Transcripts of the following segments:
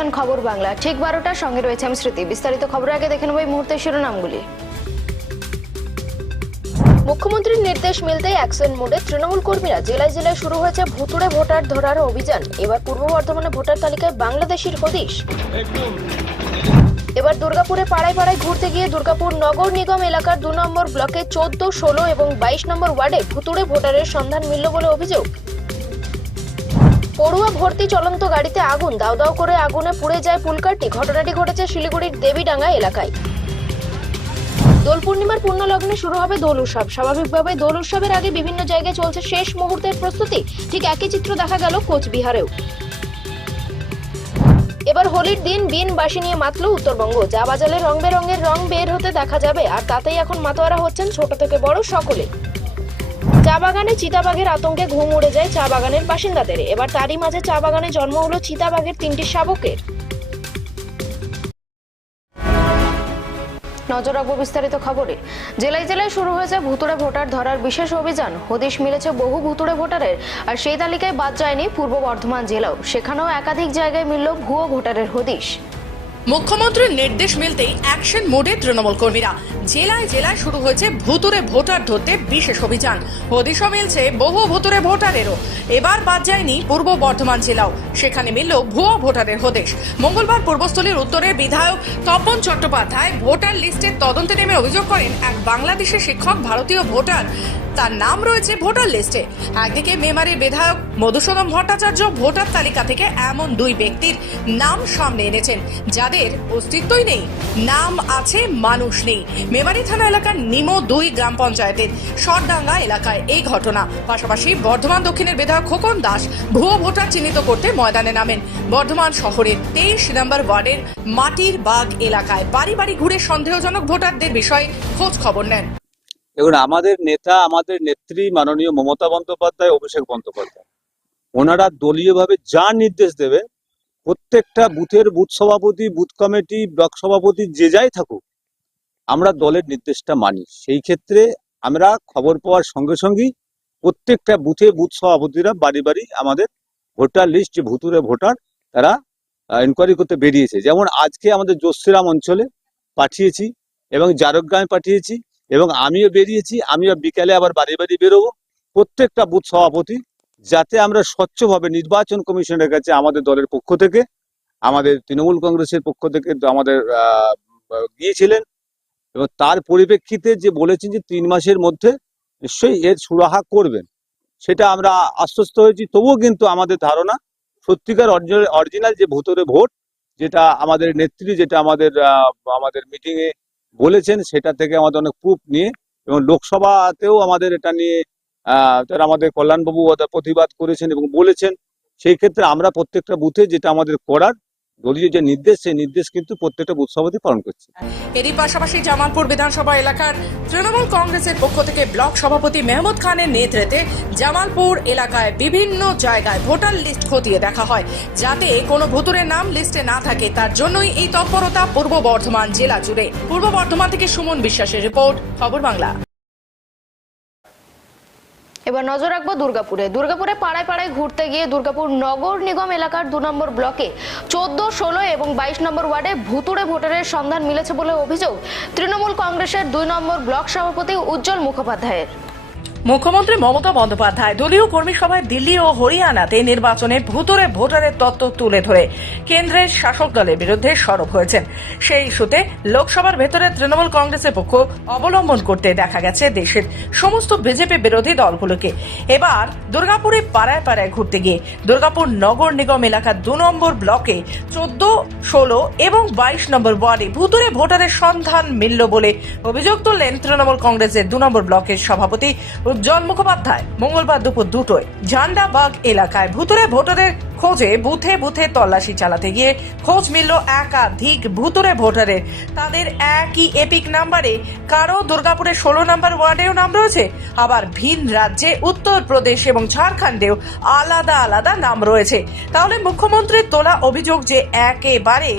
দেখছেন খবর বাংলা। ঠিক বারোটার সঙ্গে রয়েছে আমি স্মৃতি। বিস্তারিত খবর আগে দেখে নেব এই মুহূর্তের শিরোনামগুলি। মুখ্যমন্ত্রীর নির্দেশ মিলতেই অ্যাকশন মোডে তৃণমূল কর্মীরা জেলায় জেলায় শুরু হয়েছে ভুতুড়ে ভোটার ধরার অভিযান। এবার পূর্ব বর্ধমানে ভোটার তালিকায় বাংলাদেশের হদিশ। এবার দুর্গাপুরে পাড়ায় পাড়ায় ঘুরতে গিয়ে দুর্গাপুর নগর নিগম এলাকার দু নম্বর ব্লকে চোদ্দ, ষোলো এবং বাইশ নম্বর ওয়ার্ডে ভুতুড়ে ভোটারের সন্ধান মিলল বলে অভিযোগ। পড়ুয়া ভর্তি চলন্ত গাড়িতে আগুন। দাও দাও করে আগুনে পুড়ে যায় পুলকারটি ঘটনাটি ঘটেছে শিলিগুড়ির দেবীডাঙ্গা এলাকায়। দোল পূর্ণিমার পূর্ণ লগ্নে শুরু হবে দোল উৎসব। স্বাভাবিকভাবে দোল উৎসবের আগে বিভিন্ন জায়গায় চলছে শেষ মুহূর্তের প্রস্তুতি। ঠিক একই চিত্র দেখা গেল কোচবিহারেও। এবার হোলির দিন বিন বাসি নিয়ে মাতল উত্তরবঙ্গ। যা বাজালে রং বেরঙের রং বের হতে দেখা যাবে। আর তাতেই এখন মাতোয়ারা হচ্ছেন ছোট থেকে বড় সকলে। চা বাগানে চিতাবাঘের আতঙ্কে ঘুম উড়ে যায় চা বাগানের বাসিন্দাদের। এবার তারই মাঝে চা বাগানে জন্ম হলো চিতাবাঘের তিনটি শাবকের। নজর রাখব বিস্তারিত খবরে। জেলায় জেলায় শুরু হয়েছে ভুতুড়ে ভোটার ধরার বিশেষ অভিযান। হদিশ মিলেছে বহু ভুতুড়ে ভোটারের, আর সেই তালিকায় বাদ যায়নি পূর্ব বর্ধমান জেলাও। সেখানেও একাধিক জায়গায় মিলল ভুয়ো ভোটারের হদিশ। মুখ্যমন্ত্রীর নির্দেশ মিলতেই অ্যাকশন মোডে তৃণমূল কর্মীরা জেলায় জেলায় শুরু হয়েছে ভুতুরে ভোটার ধরতে বিশেষ অভিযান। হদিশও মিলছে বহু ভুতুরে ভোটারেরও। এবার বাদ যায়নি পূর্ব বর্ধমান জেলাও। সেখানে মিলল ভুয়ো ভোটারের হদেশ। মঙ্গলবার পূর্বস্থলীর উত্তরের বিধায়ক তপন চট্টোপাধ্যায় ভোটার লিস্টের তদন্তে নেমে অভিযোগ করেন, এক বাংলাদেশের শিক্ষক ভারতীয় ভোটার তার নাম রয়েছে ভোটার লিস্টে। একদিকে মেমারি বিধায়ক মধুসূদন ভট্টাচার্য ভোটার তালিকা থেকে এমন দুই ব্যক্তির নাম সামনে এনেছেন, যাদের অস্তিত্বই নেই, নাম আছে মানুষ নেই। মেমারি থানা এলাকার নিমো দুই গ্রাম পঞ্চায়েতের সরডাঙ্গা এলাকায় এই ঘটনা। পাশাপাশি বর্ধমান দক্ষিণের বিধায়ক খোকন দাস ভুয়ো ভোটার চিহ্নিত করতে ময়দানে নামেন। বর্ধমান শহরের তেইশ নম্বর ওয়ার্ডের মাটির বাগ এলাকায় বাড়ি বাড়ি ঘুরে সন্দেহজনক ভোটারদের বিষয়ে খোঁজ খবর নেন। দেখুন, আমাদের নেতা, আমাদের নেত্রী মাননীয় মমতা বন্দ্যোপাধ্যায়, অভিষেক বন্দ্যোপাধ্যায়। ওনারা দলীয়ভাবে যা নির্দেশ দেবে, প্রত্যেকটা বুথের বুথ সভাপতি, বুথ কমিটি, ব্লক সভাপতি, যে যাই থাকুক, আমরা দলের নির্দেশটা মানি। সেই ক্ষেত্রে আমরা খবর পাওয়ার সঙ্গে সঙ্গেই প্রত্যেকটা বুথে বুথ সভাপতিরা বাড়ি বাড়ি আমাদের ভোটার লিস্ট, যে ভুতুরে ভোটার, তারা ইনকোয়ারি করতে বেরিয়েছে। যেমন আজকে আমাদের জোশ্রীরাম অঞ্চলে পাঠিয়েছি এবং জারগ্রামে পাঠিয়েছি। এবং আমিও বেরিয়েছি, আমিও বিকালে আবার বাড়ি বাড়ি বেরোবো। প্রত্যেকটা বুথ সভাপতি, যাতে আমরা স্বচ্ছভাবে নির্বাচন কমিশনের কাছে আমাদের দলের পক্ষ থেকে, আমাদের তৃণমূল কংগ্রেসের পক্ষ থেকে আমাদের গিয়েছিলেন। এবং তার পরিপ্রেক্ষিতে যে বলেছেন যে তিন মাসের মধ্যে নিশ্চয়ই এর সুরাহা করবেন, সেটা আমরা আশ্বস্ত হয়েছি। তবুও কিন্তু আমাদের ধারণা, সত্যিকার অরিজিনাল যে ভোটরে ভোট, যেটা আমাদের নেত্রী, যেটা আমাদের আমাদের মিটিং এ বলেছেন সেটা থেকে আমাদের অনেক প্রুফ নিয়ে এবং লোকসভাতেও আমাদের এটা নিয়ে আহ, আমাদের কল্যাণবাবু প্রতিবাদ করেছেন এবং বলেছেন। সেই ক্ষেত্রে আমরা প্রত্যেকটা বুথে যেটা আমাদের করার দলীয় যে নির্দেশ, সেই নির্দেশ কিন্তু প্রত্যেকটা বুথ সভাপতি পালন করছে। এরই পাশাপাশি জামালপুর বিধানসভা এলাকার তৃণমূল কংগ্রেসের পক্ষ থেকে ব্লক সভাপতি মেহমুদ খানের নেতৃত্বে জামালপুর এলাকায় বিভিন্ন জায়গায় ভোটার লিস্ট খতিয়ে দেখা হয়। যাতে কোনো ভুতুরের নাম লিস্টে না থাকে, তার জন্যই এই তৎপরতা পূর্ব বর্ধমান জেলা জুড়ে। পূর্ব বর্ধমান থেকে সুমন বিশ্বাসের রিপোর্ট, খবর বাংলা। এবার নজর রাখব দুর্গাপুরে। দুর্গাপুরে পাড়ায় পাড়ায় ঘুরতে গিয়ে দুর্গাপুর নগর নিগম এলাকার দু নম্বর ব্লকে চোদ্দ, ষোলো এবং বাইশ নম্বর ওয়ার্ডে ভুতুড়ে ভোটারের সন্ধান মিলেছে বলে অভিযোগ তৃণমূল কংগ্রেসের দুই নম্বর ব্লক সভাপতি উজ্জ্বল মুখোপাধ্যায়ের। মুখ্যমন্ত্রী মমতা বন্দ্যোপাধ্যায় দলীয় কর্মী সভায় দিল্লি ও হরিয়ানাতে নির্বাচনে ভুতুরে ভোটারের তত্ত্ব তুলে ধরে। কেন্দ্রের শাসক দলের বিরুদ্ধে সরব হয়েছেন। সেই ইস্যুতে লোকসভার ভেতরে তৃণমূল কংগ্রেসের পক্ষ অবলম্বন করতে দেখা গেছে দেশের সমস্ত বিজেপি বিরোধী দলগুলোকে। এবার দুর্গাপুরে পাড়ায় পাড়ায় ঘুরতে গিয়ে দুর্গাপুর নগর নিগম এলাকার দু নম্বর ব্লকে চোদ্দ, ষোলো এবং বাইশ নম্বর ওয়ার্ডে ভুতুরে ভোটারের সন্ধান মিলল বলে অভিযোগ তুললেন তৃণমূল কংগ্রেসের দু নম্বর ব্লকের সভাপতি উজ্জ্বল মুখোপাধ্যায়, মঙ্গলবার দুপুর দুটোয় ঝান্ডাবাগ এলাকায় ভুতুরে ভোটারের খোঁজে বুথে বুথে তল্লাশি চালাতে গিয়ে খোঁজ মিলল একাধিক ভুতুরে ভোটারের। তাদের একই এপিক নাম্বারে কারও দুর্গাপুরের ষোলো নম্বর ওয়ার্ডেও নাম রয়েছে, আবার ভিন রাজ্যে উত্তরপ্রদেশ এবং ঝাড়খণ্ডেও আলাদা আলাদা নাম রয়েছে। তাহলে মুখ্যমন্ত্রীর তোলা অভিযোগ যে একেবারে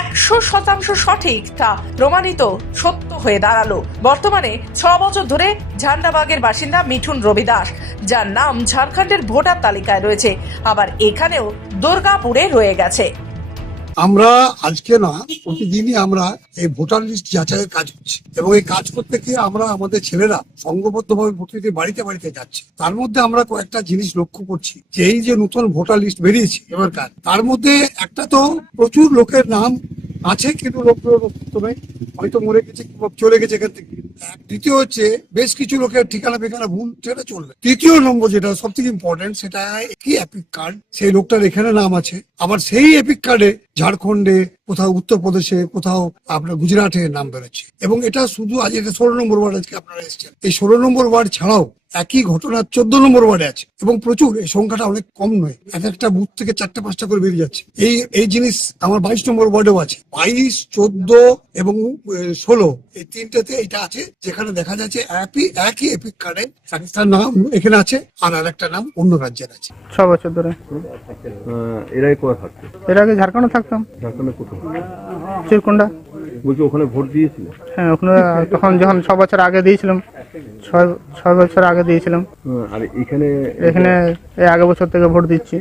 একশো শতাংশ সঠিক তা প্রমাণিত সত্য হয়ে দাঁড়াল। বর্তমানে ছ বছর ধরে ঝান্ডাবাগের বাসিন্দা মিঠুন রবি দাস যার নাম ঝাড়খণ্ডের ভোটার তালিকায় রয়েছে, আবার এখানেও দুর্গাপুরে রয়ে গেছে। আমরা আজকে না, প্রতিদিনই আমরা এই ভোটার লিস্ট যাচাইয়ের কাজ করছি এবং এই কাজ করতে গিয়ে আমরা আমাদের ছেলেরা সংঘবদ্ধভাবে প্রতিটি বাড়িতে বাড়িতে যাচ্ছে। তার মধ্যে আমরা কয়েকটা জিনিস লক্ষ্য করছি। যে এই যে নতুন ভোটার লিস্ট বেরিয়েছে এবার কাজ তার মধ্যে একটা তো প্রচুর লোকের নাম আছে কিন্তু লোকগুলোর অস্তিত্ব নেই। হয়তো মরে গেছে কিংবা চলে গেছে এখান থেকে। দ্বিতীয় হচ্ছে, বেশ কিছু লোকের ঠিকানা বেকানা ভুল, সেটা চলবে। তৃতীয় নম্বর যেটা সব থেকে ইম্পর্টেন্ট সেটা কি এপিক কার্ড সেই লোকটার এখানে নাম আছে। আবার সেই এপিক কার্ডে ঝাড়খণ্ডে কোথাও উত্তরপ্রদেশে কোথাও আপনার গুজরাটে নাম বেরোচ্ছে। এবং এটা শুধু আজ এটা ষোলো নম্বর ওয়ার্ড আজকে আপনারা এসেছেন। এই ষোলো নম্বর ওয়ার্ড ছাড়াও একই ঘটনা চোদ্দ নম্বর ওয়ার্ডে আছে। এবং প্রচুর এই সংখ্যাটা অনেক কম নয়। এক একটা বুথ থেকে চারটে পাঁচটা করে বেরিয়ে যাচ্ছে। এই এই জিনিস আমার বাইশ নম্বর ওয়ার্ডেও আছে। বাইশ চোদ্দ এবং ষোলো এই তিনটেতে এটা আছে। যেখানে দেখা যাচ্ছে একই একই এপিক কার্ডে একটা নাম এখানে আছে আর আরেকটা নাম অন্য রাজ্যের আছে। ছ বছর ধরে। এরাই কোথায় থাকতো? এর আগে ঝাড়খণ্ডে চিরকুন্ডা বলছি ওখানে ভোট দিয়েছিল? হ্যাঁ ওখানে তখন যখন ছ বছর আগে দিয়েছিলাম ছয় ছয় বছর আগে দিয়েছিলাম। আর এখানে এখানে এই আগে বছর থেকে ভোট দিচ্ছি।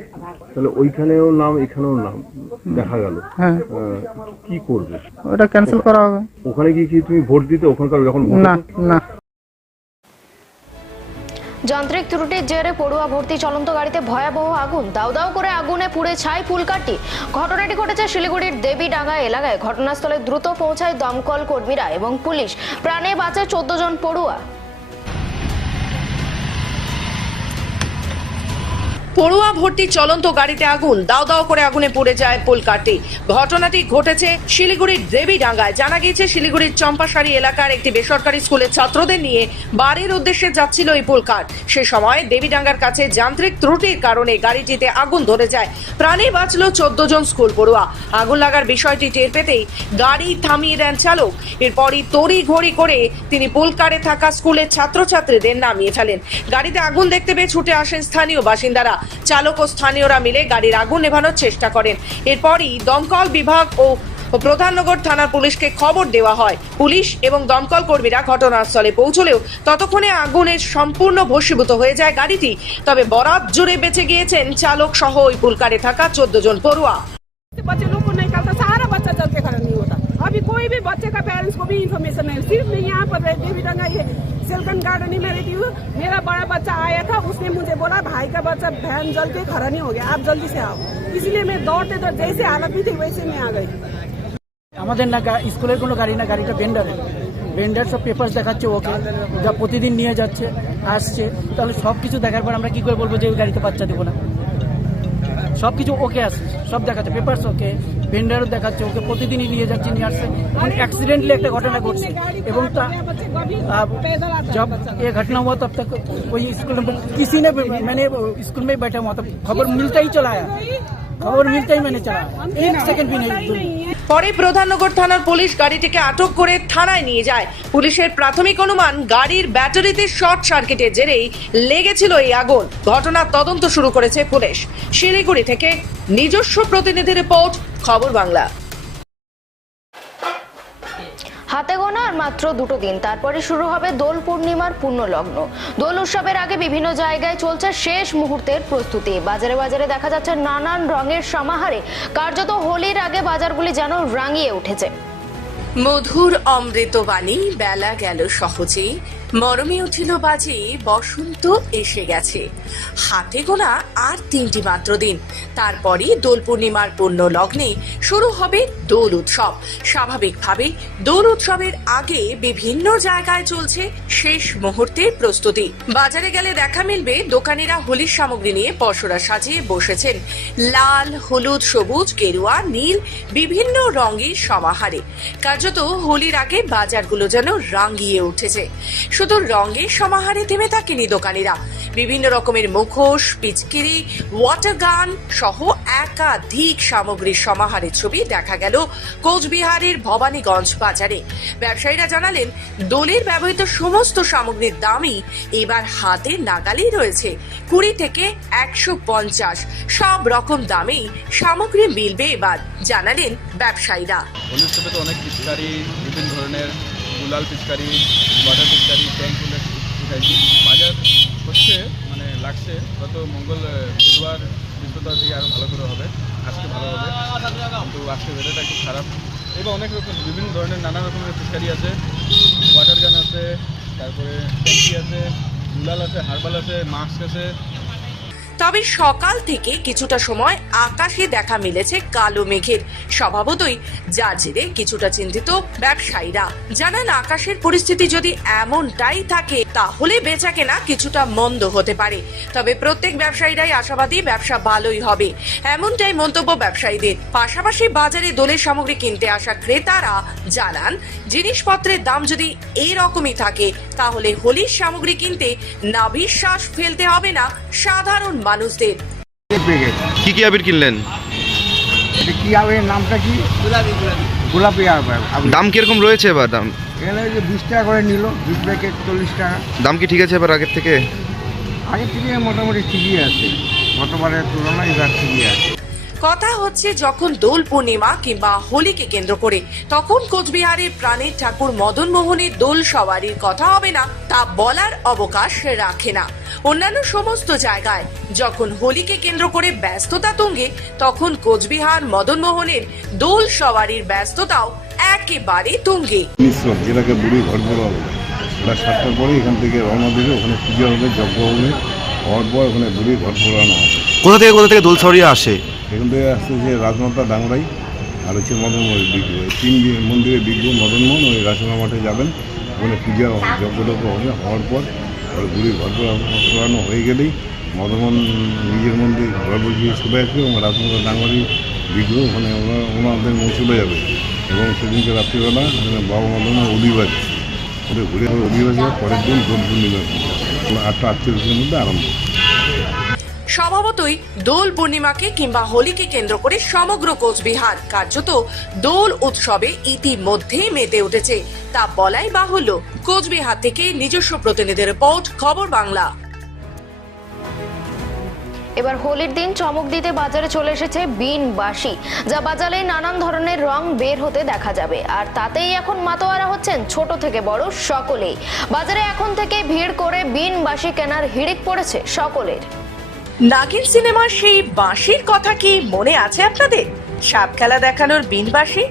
তাহলে ওইখানেও নাম এখানেও নাম দেখা গেল। হ্যাঁ। কি করবে? ওটা ক্যান্সেল করা হবে। ওখানে গিয়ে কি তুমি ভোট দিতে ওখানকার যখন না না। যান্ত্রিক ত্রুটির জেরে পড়ুয়া ভর্তি চলন্ত গাড়িতে ভয়াবহ আগুন। দাউ দাউ করে আগুনে পুড়ে ছাই ফুলকাটি ঘটনাটি ঘটেছে শিলিগুড়ির দেবীডাঙ্গা এলাকায়। ঘটনাস্থলে দ্রুত পৌঁছায় দমকল কর্মীরা এবং পুলিশ। প্রাণে বাঁচে চোদ্দ জন পড়ুয়া। পড়ুয়া ভর্তি চলন্ত গাড়িতে আগুন। দাও দাও করে আগুনে পুড়ে যায় পুলকাটি ঘটনাটি ঘটেছে শিলিগুড়ির দেবীডাঙ্গায়। জানা গিয়েছে, শিলিগুড়ির চম্পাশাড়ি এলাকার একটি বেসরকারি স্কুলের ছাত্রদের নিয়ে বাড়ির উদ্দেশ্যে যাচ্ছিল এই পুলকার সে সময় দেবীডাঙ্গার কাছে যান্ত্রিক ত্রুটির কারণে গাড়িটিতে আগুন ধরে যায়। প্রাণে বাঁচল চোদ্দ জন স্কুল পড়ুয়া। আগুন লাগার বিষয়টি টের পেতেই গাড়ি থামিয়ে দেন চালক। এরপরই তড়ি ঘড়ি করে তিনি পুলকারে থাকা স্কুলের ছাত্রছাত্রীদের নামিয়ে ফেলেন। গাড়িতে আগুন দেখতে পেয়ে ছুটে আসেন স্থানীয় বাসিন্দারা। চালক ও স্থানীয়রা মিলে গাড়ির আগুন নেভানোর চেষ্টা করেন। এরপরই দমকল বিভাগ ও প্রধাননগর থানার পুলিশকে খবর দেওয়া হয়। পুলিশ এবং দমকল কর্মীরা ঘটনাস্থলে পৌঁছলেও ততক্ষণে আগুনের সম্পূর্ণ ভস্মীভূত হয়ে যায় গাড়িটি। তবে বরাত জুড়ে বেঁচে গিয়েছেন চালক সহ ওই পুলকারে থাকা চোদ্দ জন পড়ুয়া। বাচ্চা লোক নাই কালটা সারা বাচ্চা নিয়ে ওটা। अभी कोई भी बच्चे का पेरेंट्स को भी इन्फॉर्मेशन नहीं सिर्फ मैं यहाँ पर रहती हूँ रंगा ये सिल्कन गार्डन में रहती हूँ मेरा बड़ा बच्चा आया था उसने मुझे बोला भाई का बच्चा वैन जल के खड़ा नहीं हो गया आप जल्दी से आओ इसलिए मैं दौड़ते दौड़ जैसे हालत भी थी वैसे मैं आ गई আমাদের না গা- স্কুলের কোনো গাড়ি না গাড়িটা ভেন্ডারের ভেন্ডার সব পেপার্স দেখাচ্ছে ওকে যা প্রতিদিন নিয়ে যাচ্ছে আসছে তাহলে সব কিছু দেখার পর আমরা কি করে বলবো যে ওই গাড়িতে বাচ্চা দেবো না सब ओके आब देखा पेपर ओके भेंडारों देखा ओके प्रतिदिन ही नहीं जाक्सिडेंटलि एक घटना घटे जब ये घटना हुआ तब तक वही स्कूल किसी ने मैंने स्कूल में बैठा हुआ तब खबर मिलता ही चलाया आया खबर मिलता ही मैंने चला आया। एक सेकंड भी नहीं दूर। পরে প্রধাননগর থানার পুলিশ গাড়িটিকে আটক করে থানায় নিয়ে যায় পুলিশের প্রাথমিক অনুমান গাড়ির ব্যাটারিতে শর্ট সার্কিটের জেরেই লেগেছিল এই আগুন ঘটনার তদন্ত শুরু করেছে পুলিশ শিলিগুড়ি থেকে নিজস্ব প্রতিনিধি রিপোর্ট খবর বাংলা মাত্র দুটো দিন। তারপরে শুরু হবে দোল পূর্ণিমার পূর্ণ লগ্ন দোল উৎসবের আগে বিভিন্ন জায়গায় চলছে শেষ মুহূর্তের প্রস্তুতি। বাজারে বাজারে দেখা যাচ্ছে নানান রঙের সমাহারে। কার্যত হোলির আগে বাজারগুলি যেন রাঙিয়ে উঠেছে। মধুর অমৃতবাণী, বেলা গেল সহজে মরমে উঠিল বাজে, বসন্ত এসে গেছে। হাতে গোনা আর তিনটি মাত্র দিন। তারপরই দোল পূর্ণিমার পূর্ণ লগ্নে শুরু হবে দোল উৎসব। স্বাভাবিকভাবে দোল উৎসবের আগে বিভিন্ন জায়গায় চলছে শেষ মুহূর্তের প্রস্তুতি। বাজারে গেলে দেখা মিলবে দোকানিরা হোলির সামগ্রী নিয়ে পশরা সাজিয়ে বসেছেন। লাল, হলুদ, সবুজ, গেরুয়া, নীল, বিভিন্ন রঙের সমাহারে। কার্যত হোলির আগে বাজারগুলো যেন রাঙিয়ে উঠেছে। শুধু রঙের সমাহারে থেমে থাকেনি দোকানিরা। বিভিন্ন রকমের মুখোশ, পিচকিরি ওয়াটার গান সহ একাধিক সামগ্রীর সমাহারের ছবি দেখা গেল কোচবিহারের ভবানীগঞ্জ বাজারে। ব্যবসায়ীরা জানালেন, দোলের ব্যবহৃত সমস্ত সামগ্রীর দামই এবার হাতে নাগালেই রয়েছে। কুড়ি থেকে একশো পঞ্চাশ, সব রকম দামেই সামগ্রী মিলবে এবার, জানালেন ব্যবসায়ীরা। অনেক বিভিন্ন ধরনের গুলাল পিচকারি ওয়াটার পিচকারি, ট্যাঙ্ক উঠাইছি। বাজার হচ্ছে মানে লাগছে। গত মঙ্গল বুধবার বৃহস্পতিবার থেকে আরও ভালো করে হবে। আজকে ভালো হবে। কিন্তু আজকে ওয়েদারটা একটু খারাপ। এবার অনেক রকম, বিভিন্ন ধরনের নানা রকমের ফিশারি আছে। ওয়াটার গান আছে, তারপরে ট্যাঙ্কি আছে গুলাল আছে, হার্বাল আছে মাস্ক আছে। তবে সকাল থেকে কিছুটা সময় আকাশে দেখা মিলেছে কালো মেঘের। স্বভাবতই যার জেরে কিছুটা চিন্তিত ব্যবসায়ীরা। জানান, আকাশের পরিস্থিতি যদি এমনটাই থাকে, তাহলে বেচা কেনা কিছুটা মন্দ হতে পারে। তবে প্রত্যেক ব্যবসায়ীরাই আশাবাদী, ব্যবসা ভালোই হবে। এমনটাই মন্তব্য ব্যবসায়ীদের। পাশাপাশি বাজারে দোলের সামগ্রী কিনতে আসা ক্রেতারা জানান, জিনিসপত্রের দাম যদি এই রকমই থাকে, তাহলে হোলির সামগ্রী কিনতে নাভিশ্বাস ফেলতে হবে না। সাধারণ মানুষদের। কি কি আবির কিনলেন? কি হবে নামটা কি? গোলাপি গোলাপি। আবির দাম কীরকম রয়েছে এবার? দাম? এখানে ওই যে বিশ টাকা করে নিল বিশ প্যাকেট চল্লিশ টাকা। দাম কি ঠিক আছে এবার আগের থেকে? আগের থেকে মোটামুটি ঠিকই আছে। গতবারের তুলনায় এবার ঠিকই আছে। কথা হচ্ছে যখন দোল পূর্ণিমা কিংবা হোলিকে কেন্দ্র করে তখন কোচবিহারের প্রাণের ঠাকুর মদন মোহনের দোল সওয়ারির কথা হবে না তা বলার অবকাশ রাখে না। অন্যান্য সমস্ত জায়গায় যখন হোলিকে কেন্দ্র করে ব্যস্ততা তুঙ্গে তখন কোচবিহার মদন মোহনের দোল সওয়ারির ব্যস্ততাও একেবারে তুঙ্গে। যেটাকে বুড়ি ঘর বলা। হবে সাতটার পরে এখান থেকে রওনা দেবে ওখানে পুজো হবে যজ্ঞ হবে হওয়ার পর ওখানে বুড়ি ঘর ফোরানো হবে। কোথা থেকে কোথা থেকে দোল সরিয়ে আসে? এখান থেকে আসছে যে রাজমাতা ডাংরাই আর হচ্ছে মদনমোহন বিগ্রহ এই তিন মন্দিরের বিগ্রহ মদনমোহন, ওই রাজমা মাঠে যাবেন। ওখানে পূজা হবে যজ্ঞ হবে। হওয়ার পর ওর বুড়ি ঘর ফোরানো হয়ে গেলেই মদনমোহন নিজের মন্দির ঘর বসিয়ে চলে আসবে এবং রাজমাতা ডাংরাই বিগ্রহ ওখানে ওরা- ওনাদের চলে যাবে। এবং সেদিনকে রাত্রিবেলা বাবা মদনের অধিবাস। ওদের ঘুরে অধিবাস পরের দিন দোল পূর্ণিমা আটটা আটচল্লিশের মধ্যে আরম্ভ। স্বভাবতই দোল পূর্ণিমাকে কিংবা হোলিকে কেন্দ্র করে সমগ্র কোচবিহার, কার্যত দোল উৎসবে ইতিমধ্যেই মেতে উঠেছে। তা বলাই বাহুল্য, কোচবিহার থেকে নিজস্ব প্রতিনিধি রিপোর্ট, খবর বাংলা। এবার হোলির দিন চমক দিতে বাজারে চলে এসেছে বিন বাসি যা বাজারে নানান ধরনের রং বের হতে দেখা যাবে। আর তাতেই এখন মাতোয়ারা হচ্ছেন ছোট থেকে বড় সকলেই। বাজারে এখন থেকে ভিড় করে বিন বাসি কেনার হিড়িক পড়েছে সকলের। নাগিন সিনেমার সেই বাঁশির কথা কি মনে আছে আপনাদের? সাপ খেলা দেখানোর বিন বিনবাসী?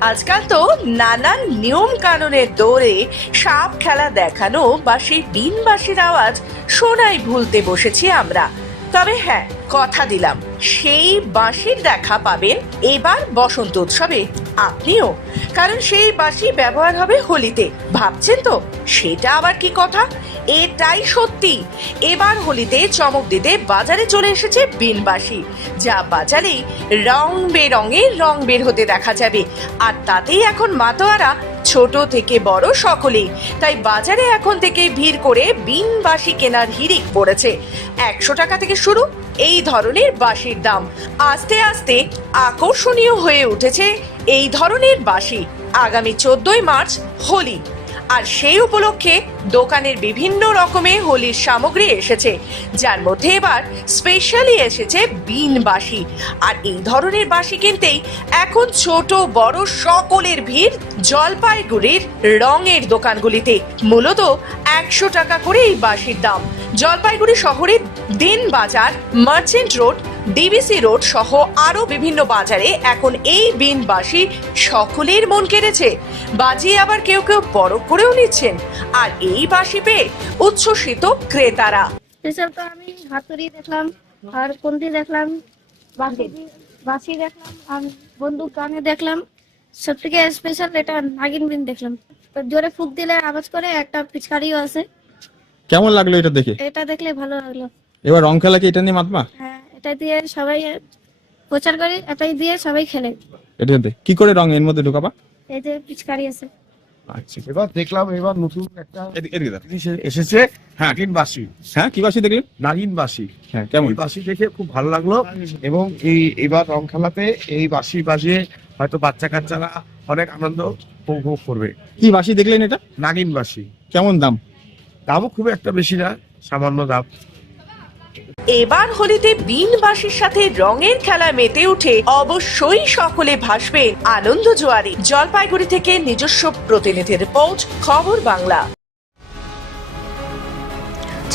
আজকাল তো নানান নিয়ম কানুনের দৌড়ে সাপ খেলা দেখানো বা সেই বিনবাসীর আওয়াজ শোনাই ভুলতে বসেছি আমরা। তবে হ্যাঁ কথা দিলাম। সেই বাঁশির দেখা পাবেন এবার বসন্ত উৎসবে, আপনিও। কারণ সেই বাঁশি ব্যবহার হবে হোলিতে। ভাবছেন তো? সেটা আবার কি কথা? এটাই সত্যি। এবার হোলিতে চমক দিতে বাজারে চলে এসেছে বিনবাসী যা বাজারেই রং বেরঙে রং বের হতে দেখা যাবে। আর তাতেই এখন মাতোয়ারা ছোট থেকে বড় সকলেই। তাই বাজারে এখন থেকে ভিড় করে বিনবাসি কেনার হিড়িক পড়েছে। একশো টাকা থেকে শুরু এই ধরনের বাঁশির দাম। আস্তে আস্তে আকর্ষণীয় হয়ে উঠেছে এই ধরনের বাঁশি। আগামী চোদ্দই মার্চ হোলি। আর সেই উপলক্ষে দোকানের বিভিন্ন রকমের হোলির সামগ্রী এসেছে, যার মধ্যে এবার স্পেশালি এসেছে বিন বাঁশি। আর এই ধরনের বাঁশি কিনতেই এখন ছোট, বড় সকলের ভিড় জলপাইগুড়ির রঙের দোকানগুলিতে। মূলত একশো টাকা করে এই বাঁশির দাম। জলপাইগুড়ি শহরের দিন বাজার মার্চেন্ট রোড ডিবিসি রোড সহ আরও বিভিন্ন বাজারে এখন এই বিনবাসী সকলের মন কেড়েছে। বাজিয়ে আবার কেউ কেউ বড় করেও নিচ্ছেন। আর এই বাসি পেয়ে উচ্ছ্বসিত ক্রেতারা। স্পেশাল তো আমি হাতুড়ি দেখলাম আর কোনটি দেখলাম বাঁশি বাঁশি দেখলাম আর বন্দুক গানে দেখলাম। সব থেকে স্পেশাল এটা নাগিন বিন দেখলাম। তো জোরে ফুক দিলে আওয়াজ করে একটা পিচকারিও আছে। কেমন লাগল এটা দেখে? এটা দেখলে ভালো লাগল। এবার রং খেলা কি এটা নিয়ে মাতবা? হ্যাঁ এটা দিয়ে সবাই প্রচার করে এটাই দিয়ে সবাই খেলে। এটাতে কি করে রং এর মধ্যে ঢোকাবা? এই যে পিচকারি আছে। আচ্ছা এবার দেখলাম এবার নতুন একটা এদিকে- এদিকে দাও। জিনিস এসেছে নাগিন বাসি হ্যাঁ কি বাসি দেখলেন? নাগিন বাসি হ্যাঁ কেমন? এই বাসি দেখে খুব ভালো লাগল এবং এই এবার রং খেলাতে এই বাসি বাজিয়ে হয়তো বাচ্চা কাচ্চারা অনেক আনন্দ উপভোগ করবে। কি বাসি দেখলেন এটা? নাগিন বাসি কেমন দাম? দামও খুব একটা বেশি না সামান্য দাম। এবার হোলিতে বিনবাসীর সাথে রঙের খেলা মেতে উঠে অবশ্যই সকলে ভাসবেন আনন্দ জোয়ারি। জলপাইগুড়ি থেকে নিজস্ব প্রতিনিধির রিপোর্ট, খবর বাংলা।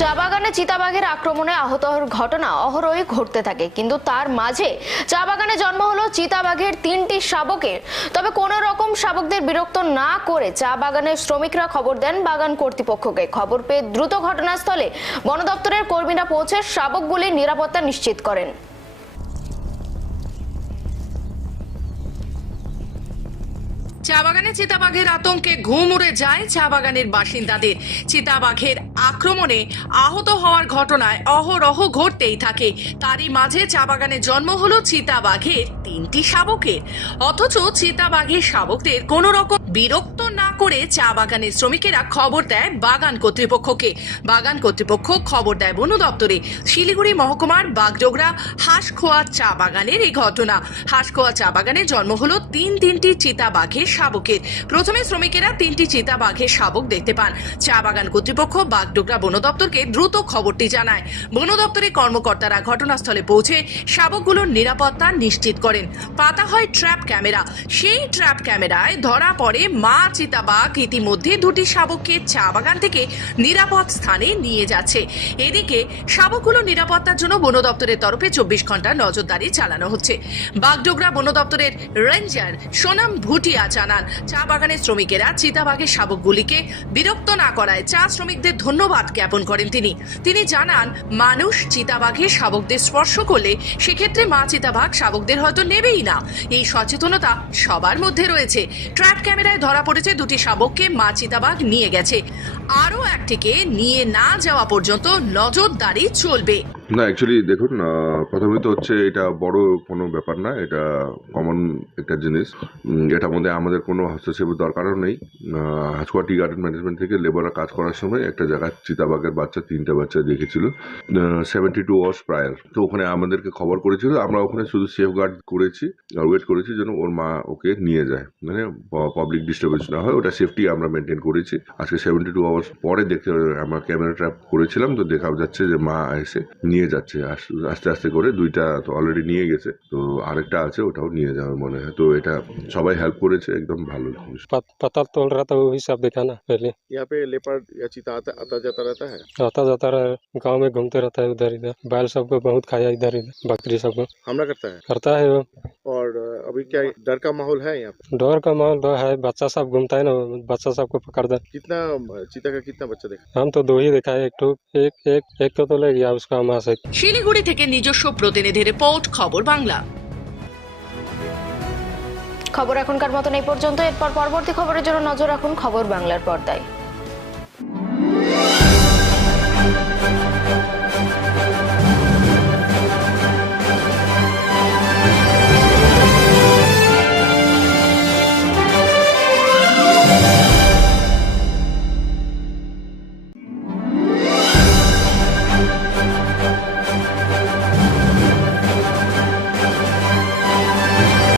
চা বাগানে চিতাবাঘের আক্রমণে আহত ঘটনা অহরহই ঘটতে থাকে। কিন্তু তার মাঝে চা বাগানে জন্ম হলো চিতাবাঘের তিনটি শাবকের। তবে কোনো রকম শাবকদের বিরক্ত না করে চা বাগানের শ্রমিকরা খবর দেন বাগান কর্তৃপক্ষকে। খবর পেয়ে দ্রুত ঘটনাস্থলে বন দপ্তরের কর্মীরা পৌঁছে শাবকগুলির নিরাপত্তা নিশ্চিত করেন। চা বাগানে চিতাবাঘের আতঙ্কে ঘুম উড়ে যায় চা বাগানের বাসিন্দাদের। চিতাবাঘের আক্রমণে আহত হওয়ার ঘটনায় অহরহ ঘটতেই থাকে। তারই মাঝে চা বাগানে জন্ম হলো চিতাবাঘের তিনটি শাবকের। অথচ চিতাবাঘের শাবকদের কোন রকম বিরক্ত না করে চা বাগানের শ্রমিকেরা খবর দেয় বাগান কর্তৃপক্ষকে। বাগান কর্তৃপক্ষ খবর দেয় বন দপ্তরে। শিলিগুড়ি মহকুমার বাগডোগরা হাঁসখোয়া চা বাগানের এই ঘটনা। হাঁসখোয়া চা বাগানে জন্ম হলো তিন তিনটি চিতা বাঘের শাবকের। প্রথমে শ্রমিকেরা তিনটি চিতা বাঘের শাবক দেখতে পান। চা বাগান কর্তৃপক্ষ বাগডোগরা বন দপ্তরকে দ্রুত খবরটি জানায়। বন দপ্তরের কর্মকর্তারা ঘটনাস্থলে পৌঁছে শাবকগুলোর নিরাপত্তা নিশ্চিত করেন। পাতা হয় ট্র্যাপ ক্যামেরা। সেই ট্র্যাপ ক্যামেরায় ধরা পড়ে মা চিতাবাঘ ইতিমধ্যে দুটি শাবককে চা বাগান থেকে নিরাপদ স্থানে নিয়ে যাচ্ছে। এদিকে শাবকগুলো নিরাপত্তার জন্য বন দপ্তরের তরফে চব্বিশ ঘণ্টা নজরদারি চালানো হচ্ছে। বাগডোগরা বন দপ্তরের রেঞ্জার সোনাম ভুটিয়া জানান, চা বাগানের শ্রমিকেরা চিতাবাঘের শাবকগুলিকে বিরক্ত না করায় চা শ্রমিকদের ধন্যবাদ জ্ঞাপন করেন তিনি। তিনি জানান, মানুষ চিতাবাঘের শাবকদের স্পর্শ করলে সেক্ষেত্রে মা চিতাবাঘ শাবকদের হয়তো নেবেই না। এই সচেতনতা সবার মধ্যে রয়েছে। ট্র্যাপ ক্যামেরায় ধরা পড়েছে দুটি শাবককে মা চিতাবাঘ নিয়ে গেছে। আরও একটিকে নিয়ে না যাওয়া পর্যন্ত নজরদারি চলবে। না অ্যাকচুয়ালি দেখুন আহ, প্রথমে হচ্ছে এটা বড় কোনো ব্যাপার না এটা কমন একটা জিনিস। এটার মধ্যে আমাদের কোনো হস্তক্ষেপের দরকারও নেই। হাঁচুয়া টি গার্ডেন ম্যানেজমেন্ট থেকে লেবাররা কাজ করার সময় একটা জায়গায় চিতাবাঘের বাচ্চা তিনটে বাচ্চা দেখেছিল। সেভেন্টি টু আওয়ার্স প্রায়ার তো ওখানে আমাদেরকে খবর করেছিল আমরা ওখানে শুধু সেফ গার্ড করেছি আর ওয়েট করেছি যেন ওর মা ওকে নিয়ে যায়। মানে পাবলিক ডিস্টার্বেন্স না হয় ওটা সেফটি আমরা মেনটেন করেছি। আজকে সেভেন্টি টু আওয়ার্স পরে দেখতে আমরা ক্যামেরা ট্র্যাপ করেছিলাম তো দেখা যাচ্ছে যে মা এসে নিয়ে যাচ্ছে আস- আস্তে আস্তে করে দুইটা তো অলরেডি নিয়ে গেছে তো আরেকটা আছে ওটাও নিয়ে যাওয়ার মনে হয় তো এটা সবাই হেল্প করেছে একদম ভালো জিনিস पता तोल रहा था वो भी सब देखा ना पहले यहाँ पे लेपर्ड या चीता आता आता जाता रहता है आता जाता रहा गांव में घूमते रहता है उधर इधर बैल सबको बहुत खाया इधर इधर बकरी सबको हमला करता है करता है वो और अ, अभी क्या डर का माहौल है यहाँ पे डर का माहौल तो है बच्चा सब घूमता है ना बच्चा सबको पकड़ दे कितना अ, चीता का कितना बच्चा देखा हम तो दो ही देखा है एक ठो एक एक एक तो, तो ले गया उसका माँ শিলিগুড়ি থেকে নিজস্ব প্রতিনিধি রিপোর্ট খবর বাংলা। খবর এখনকার মতন এই পর্যন্ত। এরপর পরবর্তী খবরের জন্য নজর রাখুন খবর বাংলার পর্দায়।